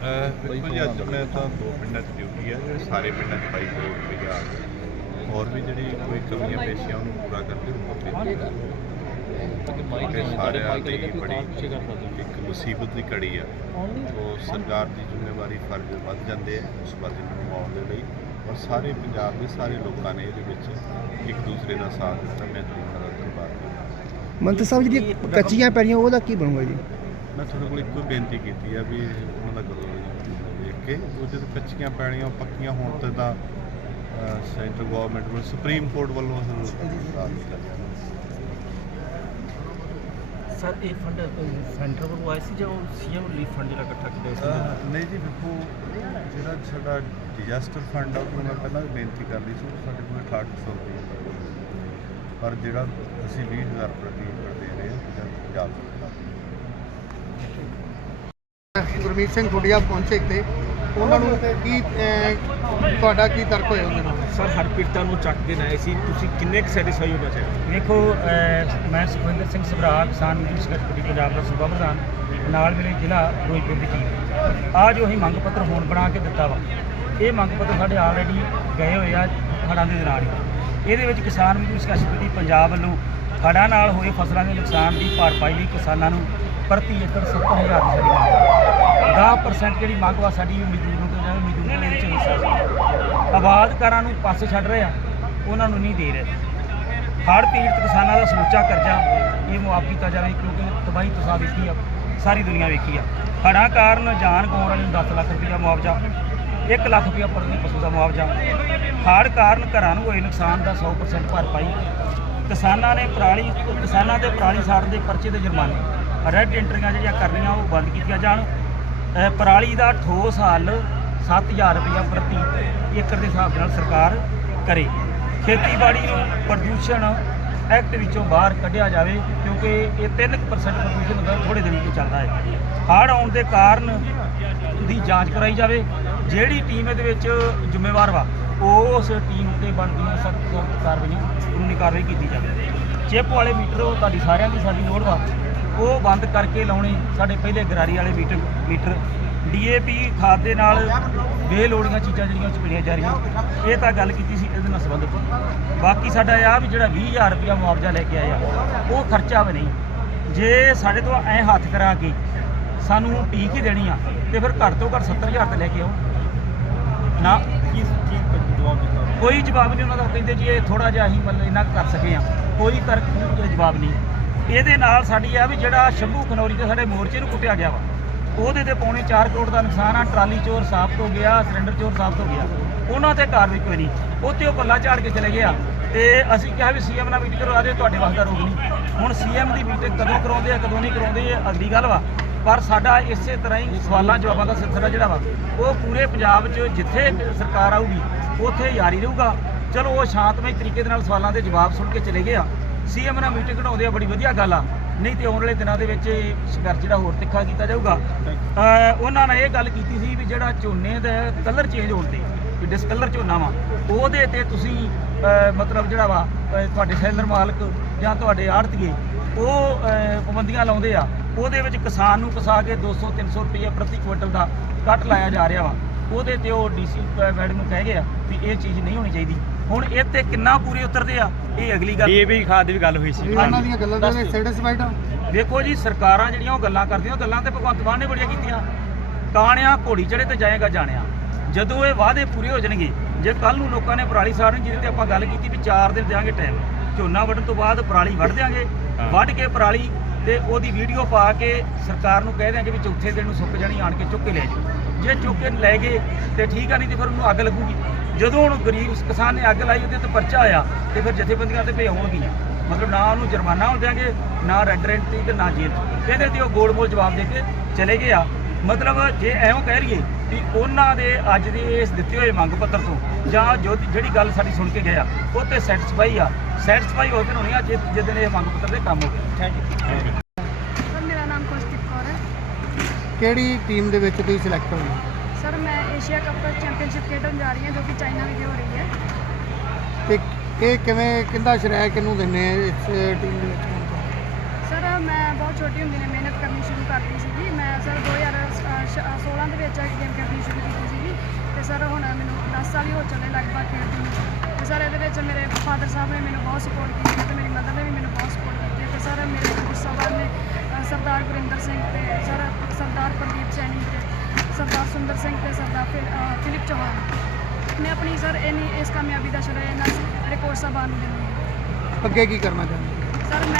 ਅਹ ਦੇਖੋ ਜੀ ਅੱਜ ਮੈਂ ਤਾਂ ਦੋ ਪਿੰਡਾਂ 'ਚ ਡਿਊਟੀ ਹੈ ਜਿਹੜੇ ਸਾਰੇ ਪਿੰਡਾਂ 'ਚ 22 ਕਰੋੜ ਰੁਪਈਆ ਆ ਗਿਆ ਹੋਰ ਵੀ ਜਿਹੜੀ ਕੋਈ ਕਮੀਆਂ ਪੇਸ਼ੀਆਂ ਉਹਨੂੰ ਪੂਰਾ ਕਰਕੇ ਹੋਰ ਭੇਜਿਆ ਕਿ ਸਾਰਿਆਂ ਦੀ ਬੜੀ ਇੱਕ ਮੁਸੀਬਤ ਦੀ ਘੜੀ ਆ। ਉਹ ਸਰਕਾਰ ਦੀ ਜ਼ਿੰਮੇਵਾਰੀ ਫਰਜ਼ ਵੱਧ ਜਾਂਦੇ ਆ ਉਸ ਬਾਰੇ ਨੂੰ ਨਿਭਾਉਣ ਦੇ ਲਈ। ਔਰ ਸਾਰੇ ਪੰਜਾਬ ਦੇ ਸਾਰੇ ਲੋਕਾਂ ਨੇ ਇਹਦੇ ਵਿੱਚ ਇੱਕ ਦੂਸਰੇ ਦਾ ਸਾਥ ਦਿੱਤਾ। ਮੈਂ ਉਹਨਾਂ ਦਾ ਧੰਨਵਾਦ ਕਰਦਾ ਮੰਤਰੀ ਸਾਹਿਬ ਜਿਹੜੀ ਕੱਚੀਆਂ ਪੈੜੀਆਂ ਉਹਦਾ ਕੀ ਬਣੂਗਾ ਜੀ? ਮੈਂ ਤੁਹਾਡੇ ਕੋਲ ਇੱਕੋ ਬੇਨਤੀ ਕੀਤੀ ਆ ਵੀ ਉਹਨਾਂ ਦਾ ਕਰੋ। ਕੇ ਉਹ ਜਦ ਕੱਚੀਆਂ ਪੈਣੀਆਂ ਪੱਕੀਆਂ ਹੋਣ ਤੇ ਤਾਂ ਸੈਂਟਰ ਗਵਰਨਮੈਂਟ ਵੱਲੋਂ ਸੁਪਰੀਮ ਕੋਰਟ ਵੱਲੋਂ ਸਰ ਇਹ ਫੰਡ ਸੈਂਟਰ ਵੱਲੋਂ ਆਇਆ ਸੀ ਜਾਂ ਸੀਐਮ ਰਿਲੀਫ ਫੰਡ ਜਿਹੜਾ ਇਕੱਠਾ ਕੀਤਾ ਸੀ ਨਹੀਂ ਜੀ ਵੇਖੋ ਜਿਹੜਾ ਸਾਡਾ ਡਿਜ਼ਾਸਟਰ ਫੰਡ ਆ ਉਹ ਮੈਂ ਪਹਿਲਾਂ ਵੀ ਬੇਨਤੀ ਕਰ ਲਈ ਸੀ ਉਹ ਸਾਡੇ ਕੋਲ 6800 ਰੁਪਏ ਪਰ ਜਿਹੜਾ ਅਸੀਂ 20000 ਪ੍ਰਤੀ ਏਕੜ ਦੇ ਰਹੇ ਹਾਂ ਪੰਜਾਬ ਸਰਕਾਰ ਗੁਰਮੀਤ ਸਿੰਘ ਖੁੱਡੀਆ ਪਹੁੰਚੇ ਇੱਥੇ। ਉਹਨਾਂ ਨੂੰ ਕੀ ਤੁਹਾਡਾ ਕੀ ਤਰਕ ਹੋਇਆ ਉਹਨਾਂ ਨਾਲ? ਸਰ ਹਰ ਪੀੜਤਾਂ ਨੂੰ ਚੱਕ ਦੇਣ ਆਏ ਸੀ। ਤੁਸੀਂ ਕਿੰਨੇ ਕੁ ਸੈਟੀਸਫਾਈ ਹੋਣਾ ਚਾਹੀਦਾ ਵੇਖੋ ਅਹ ਮੈਂ ਸੁਖਵਿੰਦਰ ਸਿੰਘ ਸਭਰਾ ਕਿਸਾਨ ਮਜ਼ਦੂਰ ਸੰਘਰਸ਼ ਕਮੇਟੀ ਪੰਜਾਬ ਦਾ ਸੂਬਾ ਪ੍ਰਧਾਨ ਨਾਲ ਮੇਰੇ ਜ਼ਿਲ੍ਹਾ ਫਿਰੋਜ਼ਪੁਰ ਦੀ ਟੀਮ ਆ ਜੋ ਅਸੀਂ ਮੰਗ ਪੱਤਰ ਹੁਣ ਬਣਾ ਕੇ ਦਿੱਤਾ ਵਾ ਇਹ ਮੰਗ ਪੱਤਰ ਸਾਡੇ ਆਲਰੇਡੀ ਗਏ ਹੋਏ ਆ ਹੜ੍ਹਾਂ ਦੇ ਦੌਰਾਨ ਹੀ। ਇਹਦੇ ਵਿੱਚ ਕਿਸਾਨ ਮਜ਼ਦੂਰ ਸੰਘਰਸ਼ ਕਮੇਟੀ ਪੰਜਾਬ ਵੱਲੋਂ ਹੜ੍ਹਾਂ ਨਾਲ ਹੋਏ ਫਸਲਾਂ ਦੇ ਨੁਕਸਾਨ ਦੀ ਭਰਪਾਈ ਲਈ ਕਿਸਾਨਾਂ ਨੂੰ ਪ੍ਰਤੀ ਏਕੜ 70000 ਦੀ ਹੈ। 10% ਜਿਹੜੀ ਮੰਗ ਵਾ ਸਾਡੀ ਮਜ਼ਦੂਰ ਨੂੰ ਜਾਵੇ ਮਜ਼ਦੂਰ ਦੇ ਵਿੱਚ ਹਿੱਸਾ ਸੀ। ਆਬਾਦਕਾਰਾਂ ਨੂੰ ਪਾਸੇ ਛੱਡ ਰਹੇ ਆ, ਉਹਨਾਂ ਨੂੰ ਨਹੀਂ ਦੇ ਰਹੇ। ਹੜ੍ਹ ਪੀੜਤ ਕਿਸਾਨਾਂ ਦਾ ਸਮੁੱਚਾ ਕਰਜ਼ਾ, ਇਹ ਮੁਆਫ ਕੀਤਾ ਜਾਵੇ ਕਿਉਂਕਿ ਤਬਾਹੀ ਤੁਸੀਂ ਵੇਖੀ ਆ, ਸਾਰੀ ਦੁਨੀਆ ਵੇਖੀ ਆ। ਹੜ੍ਹਾਂ ਕਾਰਨ ਜਾਨ ਗਵਾਉਣ ਵਾਲੇ ਨੂੰ 10 ਲੱਖ ਰੁਪਇਆ ਮੁਆਵਜ਼ਾ 1 ਲੱਖ ਰੁਪਇਆ ਪ੍ਰਤੀ ਪਸ਼ੂ ਦਾ ਮੁਆਵਜ਼ਾ। ਹੜ੍ਹ ਕਾਰਨ ਘਰਾਂ ਨੂੰ ਹੋਏ ਨੁਕਸਾਨ ਦਾ 100% ਭਰਪਾਈ ਕਿਸਾਨਾਂ ਨੇ ਪਰਾਲੀ, ਕਿਸਾਨਾਂ ਦੇ ਪਰਾਲੀ ਸਾੜਨ ਦੇ ਪਰਚੇ ਤੇ ਜੁਰਮਾਨੇ। ਰੈੱਡ ਐਂਟਰੀਆਂ ਜਿਹੜੀਆਂ ਕਰਨੀਆਂ, ਉਹ ਬੰਦ ਕੀਤੀਆਂ ਜਾਣ। ਪਰਾਲੀ ਦਾ ਠੋਸ ਹੱਲ 7000 ਰੁਪਇਆ ਪ੍ਰਤੀ ਏਕੜ ਦੇ ਹਿਸਾਬ ਨਾਲ ਸਰਕਾਰ ਕਰੇ। ਖੇਤੀਬਾੜੀ ਨੂੰ ਪ੍ਰਦੂਸ਼ਣ ਐਕਟ ਵਿੱਚੋਂ ਬਾਹਰ ਕੱਢਿਆ ਜਾਵੇ, ਕਿਉਂਕਿ ਇਹ 3% ਪ੍ਰਦੂਸ਼ਣ ਹੁੰਦਾ ਥੋੜੇ ਦਿਨ ਵਿੱਚ ਚੱਲਦਾ ਹੈ। ਹੜ੍ਹ ਆਉਣ ਦੇ ਕਾਰਨ ਦੀ ਜਾਂਚ ਕਰਾਈ ਜਾਵੇ, ਜਿਹੜੀ ਟੀਮ ਇਹਦੇ ਵਿੱਚ ਜ਼ਿੰਮੇਵਾਰ ਵਾ, ਉਸ ਟੀਮ ਤੇ ਬਣਦੀਆਂ ਸਖਤ ਸਖਤ ਕਾਰਵਾਈਆਂ, ਕਾਨੂੰਨੀ ਕਾਰਵਾਈ ਕੀਤੀ ਜਾਵੇ। ਚਿੱਪ ਵਾਲੇ ਮੀਟਰ ਤੁਹਾਡੀ ਸਾਰਿਆਂ ਦੀ ਸਾਡੀ ਲੋੜ ਵਾ। ਉਹ ਬੰਦ ਕਰਕੇ ਲਾਉਣੇ ਸਾਡੇ ਪਹਿਲੇ ਗਰਾਰੀ ਵਾਲੇ ਮੀਟਰ ਮੀਟਰ। ਡੀਏਪੀ ਖਾਦ ਦੇ ਨਾਲ ਬੇਲੋੜੀਆਂ ਚੀਜ਼ਾਂ ਜਿਹੜੀਆਂ ਚਪੜੀਆਂ ਜਾ ਰਹੀਆਂ। ਇਹ ਤਾਂ ਗੱਲ ਕੀਤੀ ਸੀ ਇਹਦੇ ਨਾਲ ਸੰਬੰਧਿਤ। ਬਾਕੀ ਸਾਡਾ ਆ ਵੀ ਜਿਹੜਾ 20000 ਰੁਪਇਆ ਮੁਆਵਜ਼ਾ ਲੈ ਕੇ ਆਇਆ ਉਹ ਖਰਚਾ ਵੀ ਨਹੀਂ। ਜੇ ਸਾਡੇ ਤੋਂ ਐ ਹੱਥ ਕਰਾ ਕੇ ਸਾਨੂੰ ਪੀਕ ਹੀ ਦੇਣੀ ਆ ਤੇ ਫਿਰ ਘੱਟ ਤੋਂ ਘੱਟ 70000 ਤੇ ਲੈ ਕੇ ਆਓ। ਨਾ ਕੋਈ ਜਵਾਬ ਨਹੀਂ ਉਹਨਾਂ ਦਾ। ਕਹਿੰਦੇ ਜੀ ਇਹ ਥੋੜਾ ਜਿਹਾ ਅਸੀਂ ਮਤਲਬ ਕੁ ਕਰ ਸਕੇ ਆ। ਕੋਈ ਤਰਕ ਜਵਾਬ ਨਹੀਂ। ਇਹਦੇ ਨਾਲ ਸਾਡੀ ਆ ਵੀ ਜਿਹੜਾ ਸ਼ੰਭੂ ਖਨੌਰੀ ਤੇ ਸਾਡੇ ਮੋਰਚੇ ਨੂੰ ਕੁੱਟਿਆ ਗਿਆ ਵਾ, ਉਹਦੇ ਤੇ ਪੌਣੇ 4 ਕਰੋੜ ਦਾ ਨੁਕਸਾਨ ਆ, ਟਰਾਲੀ ਚੋਰ ਸਾਫ਼ ਹੋ ਗਿਆ, ਸਿਲੰਡਰ ਚੋਰ ਸਾਫ਼ ਹੋ ਗਿਆ, ਉਹਨਾਂ ਤੇ ਕਾਰਵਾਈ ਕੋਈ ਨਹੀਂ, ਉੱਥੇ ਉਹ ਪੱਲਾ ਝਾੜ ਕੇ ਚਲੇ ਗਿਆ ਤੇ ਅਸੀਂ ਕਿਹਾ ਵੀ ਸੀਐਮ ਨਾਲ ਮੀਟਿੰਗ ਕਰਵਾ ਦਿਓ, ਤੁਹਾਡੇ ਵਾਸਤੇ ਰੋਕ ਨਹੀਂ। ਹੁਣ ਸੀਐਮ ਦੀ ਮੀਟਿੰਗ ਕਦੋਂ ਕਰਾਉਂਦੇ ਆ, ਕਦੋਂ ਨਹੀਂ ਕਰਾਉਂਦੇ, ਇਹ ਅਗਲੀ ਗੱਲ ਵਾ। ਪਰ ਸਾਡਾ ਇਸੇ ਤਰ੍ਹਾਂ ਹੀ ਸਵਾਲਾਂ, ਜਵਾਬਾਂ ਦਾ ਸਿਲਸਿਲਾ ਜਿਹੜਾ ਵਾ, ਉਹ ਪੂਰੇ ਪੰਜਾਬ 'ਚ ਜਿੱਥੇ ਸਰਕਾਰ ਆਊਗੀ, ਉੱਥੇ ਜਾਰੀ ਰਹੂਗਾ। ਚਲੋ, ਉਹ ਸ਼ਾਂਤਮਈ ਤਰੀਕੇ ਦੇ ਨਾਲ ਸਵਾਲਾਂ ਦੇ ਜਵਾਬ ਸੁਣ ਕੇ ਚਲੇ ਗਏ ਆ। ਸੀਐਮ ਨਾਲ ਮੀਟਿੰਗ ਘਟਾਉਂਦੇ ਆ, ਬੜੀ ਵਧੀਆ ਗੱਲ ਆ। ਨਹੀਂ ਤੇ ਆਉਣ ਵਾਲੇ ਦਿਨਾਂ ਦੇ ਵਿੱਚ ਇਹ ਸੰਘਰਸ਼ ਜਿਹੜਾ ਹੋਰ ਤਿੱਖਾ ਕੀਤਾ ਜਾਊਗਾ। ਉਹਨਾਂ ਨੇ ਇਹ ਗੱਲ ਕੀਤੀ ਸੀ ਵੀ ਜਿਹੜਾ ਝੋਨੇ ਦਾ ਕਲਰ ਚੇਂਜ ਹੋਣ ਤੇ, ਵੀ ਡਿਸਕਲਰ ਝੋਨਾ ਵਾ, ਉਹਦੇ ਤੇ ਤੁਸੀਂ ਮਤਲਬ ਜਿਹੜਾ ਵਾ ਤੁਹਾਡੇ ਸੈਲਰ ਮਾਲਕ ਜਾਂ ਤੁਹਾਡੇ ਆੜਤੀਏ, ਉਹ ਪਾਬੰਦੀਆਂ ਲਾਉਂਦੇ ਆ। ਉਹਦੇ ਵਿੱਚ ਕਿਸਾਨ ਨੂੰ ਫਸਾ ਕੇ 200 300 ਰੁਪਏ ਪ੍ਰਤੀ ਕੁਇੰਟਲ ਦਾ ਕੱਟ ਲਾਇਆ ਜਾ ਰਿਹਾ ਵਾ। ਉਹਦੇ ਤੇ ਉਹ ਡੀਸੀ ਮੈਡਮ ਨੂੰ ਕਹਿ ਗਿਆ ਵੀ ਇਹ ਚੀਜ਼ ਨਹੀਂ ਹੋਣੀ ਚਾਹੀਦੀ। ਹੁਣ ਇਹ ਤੇ ਕਿੰਨਾ ਪੂਰੇ ਉਤਰਦੇ ਆ ਇਹ ਅਗਲੀ ਗੱਲ। ਡੀਏਪੀ ਖਾਦ ਦੀ ਵੀ ਗੱਲ ਹੋਈ ਸੀ। ਉਹਨਾਂ ਦੀਆਂ ਗੱਲਾਂ ਤੋਂ ਸੈਟੀਸਫਾਈਡ ਆ। ਵੇਖੋ ਜੀ ਸਰਕਾਰਾਂ ਜਿਹੜੀਆਂ ਉਹ ਗੱਲਾਂ ਕਰਦੀਆਂ ਉਹ ਗੱਲਾਂ ਤੇ ਭਗਵੰਤ ਮਾਨ ਨੇ ਬੜੀਆਂ ਕੀਤੀਆਂ। ਕਾਣਿਆ ਘੋੜੀ ਚੜੇ ਤੇ ਜਾਏਗਾ ਜਾਣਿਆ। ਜਦੋਂ ਇਹ ਵਾਅਦੇ ਪੂਰੇ ਹੋ ਜਾਣਗੇ ਜੇ ਕੱਲ ਨੂੰ ਲੋਕਾਂ ਨੇ ਪਰਾਲੀ ਸਾੜਨੀ ਜਿਹਦੇ ਤੇ ਆਪਾਂ ਗੱਲ ਕੀਤੀ ਵੀ 4 ਦਿਨ ਦਿਆਂਗੇ ਟਾਈਮ ਝੋਨਾ ਵੱਢਣ ਤੋਂ ਬਾਅਦ ਪਰਾਲੀ ਵੱਢ ਦਿਆਂਗੇ। ਹਾਂ। ਵੱਢ ਕੇ ਪਰਾਲੀ ਤੇ ਉਹਦੀ ਵੀਡੀਓ ਪਾ ਕੇ ਸਰਕਾਰ ਨੂੰ ਕਹਿ ਦਿਆਂਗੇ ਵੀ ਚੌਥੇ ਦਿਨ ਨੂੰ ਸੁੱਕ ਜਾਣੀ ਆਣ ਕੇ ਚੁੱਕ ਕੇ ਲੈ ਜਾਓ। ਜੇ ਚੁੱਕ ਕੇ ਲੈ ਗਏ ਤੇ ਠੀਕ ਆ ਨਹੀਂ ਤੇ ਫਿਰ ਉਹਨੂੰ ਅੱਗ ਲੱਗੂਗੀ। ਜਦੋਂ ਹੁਣ ਗਰੀਬ ਕਿਸਾਨ ਨੇ ਅੱਗ ਲਾਈ ਉਹਦੇ ਤੇ ਪਰਚਾ ਆਇਆ ਤੇ ਫਿਰ ਜਥੇਬੰਦੀਆਂ ਤੇ ਭੇ ਹੋਣਗੀਆਂ। ਮਤਲਬ ਨਾ ਉਹਨੂੰ ਜੁਰਮਾਨਾ ਹੋਣ ਦਿਆਂਗੇ ਨਾ ਰੈੱਡ ਰੈਂਟੀ ਤੇ ਨਾ ਜੇਲ੍ਹ ਇਹਦੇ ਤੇ ਉਹ ਗੋਲ-ਮੋਲ ਜਵਾਬ ਦੇ ਕੇ ਚਲੇ ਗਏ ਆ। ਮਤਲਬ ਜੇ ਐਵੇਂ ਕਹਿ ਲਈਏ ਵੀ ਉਹਨਾਂ ਦੇ ਅੱਜ ਦੇ ਇਸ ਦਿੱਤੇ ਹੋਏ ਮੰਗ ਪੱਤਰ ਤੋਂ ਜਾਂ ਜੋ ਜਿਹੜੀ ਗੱਲ ਸਾਡੀ ਸੁਣ ਕੇ ਗਏ ਆ ਉਹ ਤੇ ਸੈਟੀਸਫਾਈ ਆ। ਸੈਟੀਸਫਾਈ ਹੋ ਕੇ ਹੋਣੀ ਆ ਜਿਸ ਜਿਸ ਦਿਨ ਇਹ ਮੰਗ ਪੱਤਰ ਦੇ ਕੰਮ ਹੋ ਗਏ। ਥੈਂਕ ਯੂ ਸਰ ਮੇਰਾ ਨਾਮ ਕੌਸ਼ਿਕ ਕੌਰ ਹੈ। ਕਿਹੜੀ ਟੀਮ ਦੇ ਵਿੱਚ ਤੁਸੀਂ ਸਿਲੈਕਟ ਹੋਏ ਏਸ਼ੀਆ ਕੱਪ ਚੈਂਪੀਅਨਸ਼ਿਪ ਖੇਡਣ ਜਾ ਰਹੀ ਹਾਂ ਜੋ ਕਿ ਚਾਈਨਾ ਵਿਖੇ ਹੋ ਰਹੀ ਹੈ। ਤੇ ਇਹ ਕਿਵੇਂ ਕਿੰਦਾ ਸ਼ਰੈ ਕਿਹਨੂੰ ਦਿੰਨੇ ਆ ਇਸ ਟੀਮ ਦੇ ਵਿੱਚ ਸਰ ਮੈਂ ਬਹੁਤ ਛੋਟੀ ਹੁੰਦੀ ਨੇ ਮਿਹਨਤ ਕਰਨੀ ਸ਼ੁਰੂ ਕਰ ਦਿੱਤੀ ਸੀਗੀ। ਮੈਂ ਸਰ 2016 ਦੇ ਵਿੱਚ ਸਰ ਹੁਣ ਮੈਨੂੰ 10 ਸਾਲ ਹੀ ਹੋ ਚੱਲੇ ਲਗਭਗ ਖੇਡਦੀ ਨੂੰ। ਤੇ ਸਰ ਇਹਦੇ ਵਿੱਚ ਮੇਰੇ ਫਾਦਰ ਸਾਹਿਬ ਨੇ ਮੈਨੂੰ ਬਹੁਤ ਸਪੋਰਟ ਕੀਤੀ ਤੇ ਮੇਰੀ ਮਦਰ ਨੇ ਵੀ ਮੈਨੂੰ ਬਹੁਤ ਸਪੋਰਟ ਕੀਤੀ। ਤੇ ਸਰ ਮੇਰੇ ਕੋਚ ਸਾਹਿਬਾਨ ਨੇ ਸਰਦਾਰ ਗੁਰਿੰਦਰ ਸਿੰਘ ਤੇ ਸਰ ਸਰਦਾਰ ਪ੍ਰਦੀਪ ਸੈਣੀ ਤੇ ਸਰਦਾਰ ਸੁੰਦਰ ਸਿੰਘ ਤੇ ਸਰਦਾਰ ਫਿਲਿਪ ਚੌਹਾਨ। ਮੈਂ ਆਪਣੀ ਸਰ ਇੰਨੀ ਇਸ ਕਾਮਯਾਬੀ ਦਾ ਸ਼ਰੇਅ ਇਹਨਾਂ ਕੋਚ ਸਾਹਿਬਾਨ ਨੂੰ ਦਿੰਦੀ ਹਾਂ। ਅੱਗੇ ਕੀ ਕਰਨਾ ਚਾਹੁੰਦੇ ਸਰ ਮੈਂ